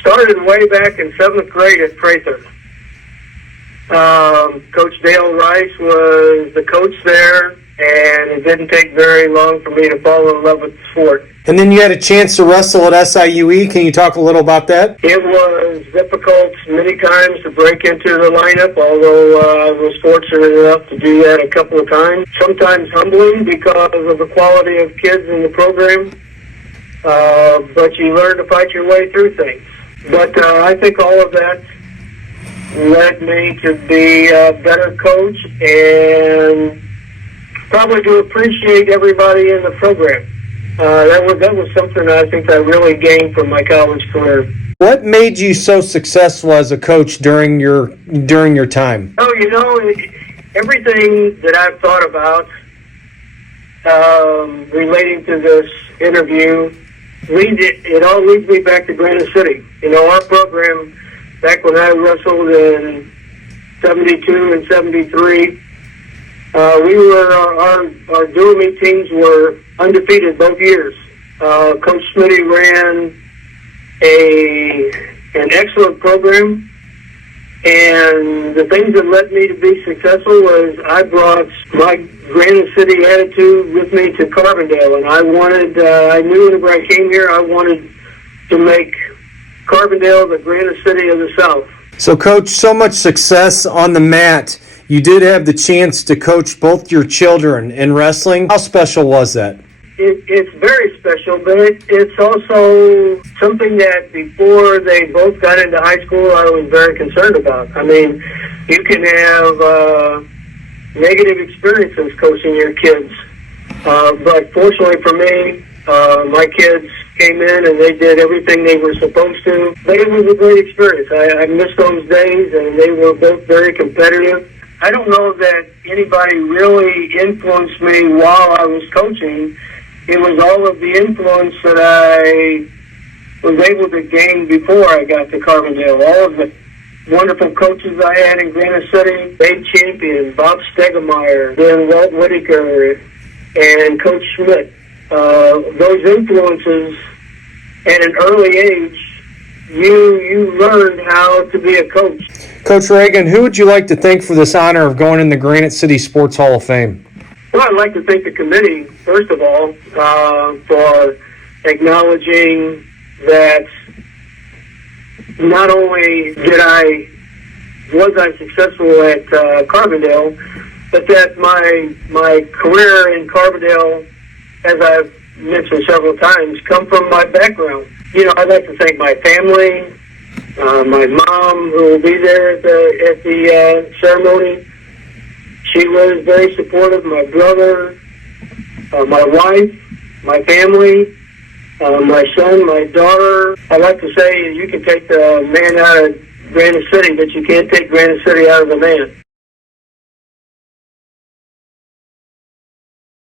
Started way back in 7th grade at Prather. Coach Dale Rice was the coach there, and it didn't take very long for me to fall in love with the sport. And then you had a chance to wrestle at SIUE. Can you talk a little about that? It was difficult many times to break into the lineup, although I was fortunate enough to do that a couple of times. Sometimes humbling because of the quality of kids in the program, but you learn to fight your way through things. But I think all of that led me to be a better coach and probably to appreciate everybody in the program. That was something I think I really gained from my college career. What made you so successful as a coach during your time? Oh, everything that I've thought about relating to this interview, it all leads me back to Granite City. Our program, back when I wrestled in 72 and 73, our dual meet teams were undefeated both years. Coach Smitty ran an excellent program, and the things that led me to be successful was I brought my Granite City attitude with me to Carbondale, and I knew whenever I came here, I wanted to make Carbondale the Granite City of the South. So, Coach, so much success on the mat. You did have the chance to coach both your children in wrestling. How special was that? It's very special, but it's also something that before they both got into high school, I was very concerned about. I mean, you can have negative experiences coaching your kids, but fortunately for me, my kids came in and they did everything they were supposed to. But it was a great experience. I missed those days, and they were both very competitive. I don't know that anybody really influenced me while I was coaching. It was all of the influence that I was able to gain before I got to Carbondale. All of the wonderful coaches I had in Granite City, Dave Champion, Bob Stegemeyer, then Walt Whitaker, and Coach Schmidt. Those influences at an early age, you learned how to be a coach. Coach Ragan, who would you like to thank for this honor of going in the Granite City Sports Hall of Fame? Well, I'd like to thank the committee, first of all, for acknowledging that not only was I successful at Carbondale, but that my career in Carbondale, as I've mentioned several times, come from my background. I'd like to thank my family, my mom, who will be there at the ceremony. She was very supportive. My brother, my wife, my family, my son, my daughter. I like to say you can take the man out of Granite City, but you can't take Granite City out of the man.